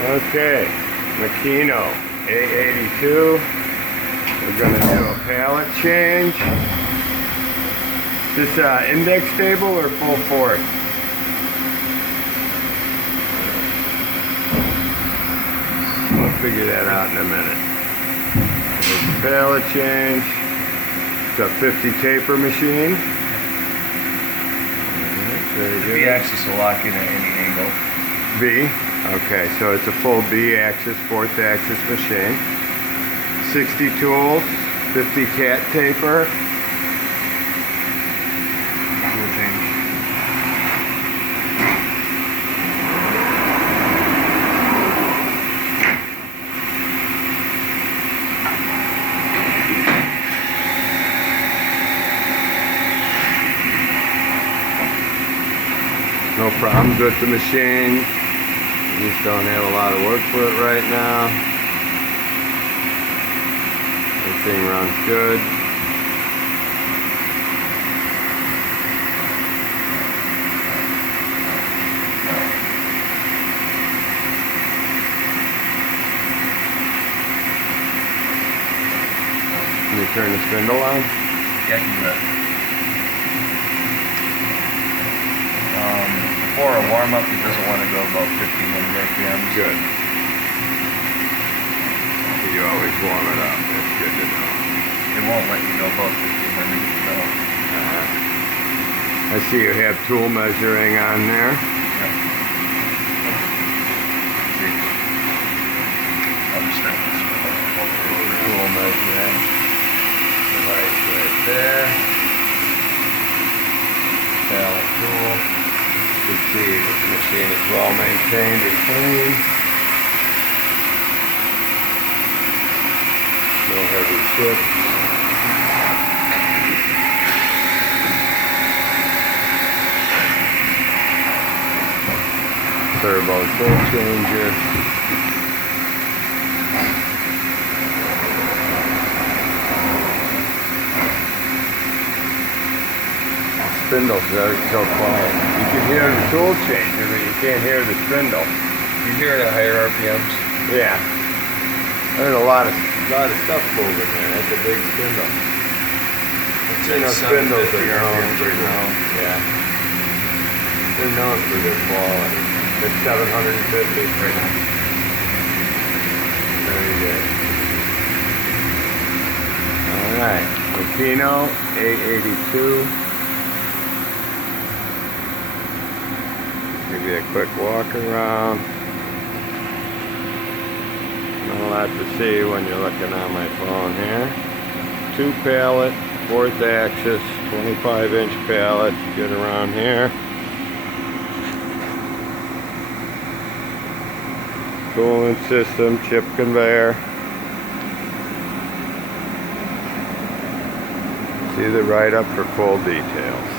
Okay, Makino, a82. We're going to do a pallet change. Is this index table or full force? We'll figure that out in a minute. There's a pallet change. It's a 50 taper machine. The B-axis will lock in at any angle. B? Okay, so it's a full B-axis, fourth axis machine. 60 tools, 50 cat taper. Tool change. No problems with the machine. We just don't have a lot of work for it right now. Everything runs good. Can you turn the spindle on? Yeah, I can do that. For a warm-up, he doesn't want to go above 1500 RPM. Good. You always warm it up. That's good to know. It won't let you go above 1500, so. I see you have tool measuring on there. Yep. See. I'll just start this Tool measuring. Right there. Pallet tool. You can see that the machine is well maintained and clean. No heavy shifts. Turbo tool changer. Spindles are so quiet. You can hear the tool changer, but you can't hear the spindle. You hear it at higher RPMs? Yeah. There's a lot of stuff moving there. That's a big spindle. You know, spindles are known for they're known for their quality. It's 750 right now. Very good. Alright, Makino, a82. Give you a quick walk around. Not a lot to see when you're looking on my phone here. 2 pallet, fourth axis, 25-inch pallet. Get around here. Coolant system, chip conveyor. See the write-up for full details.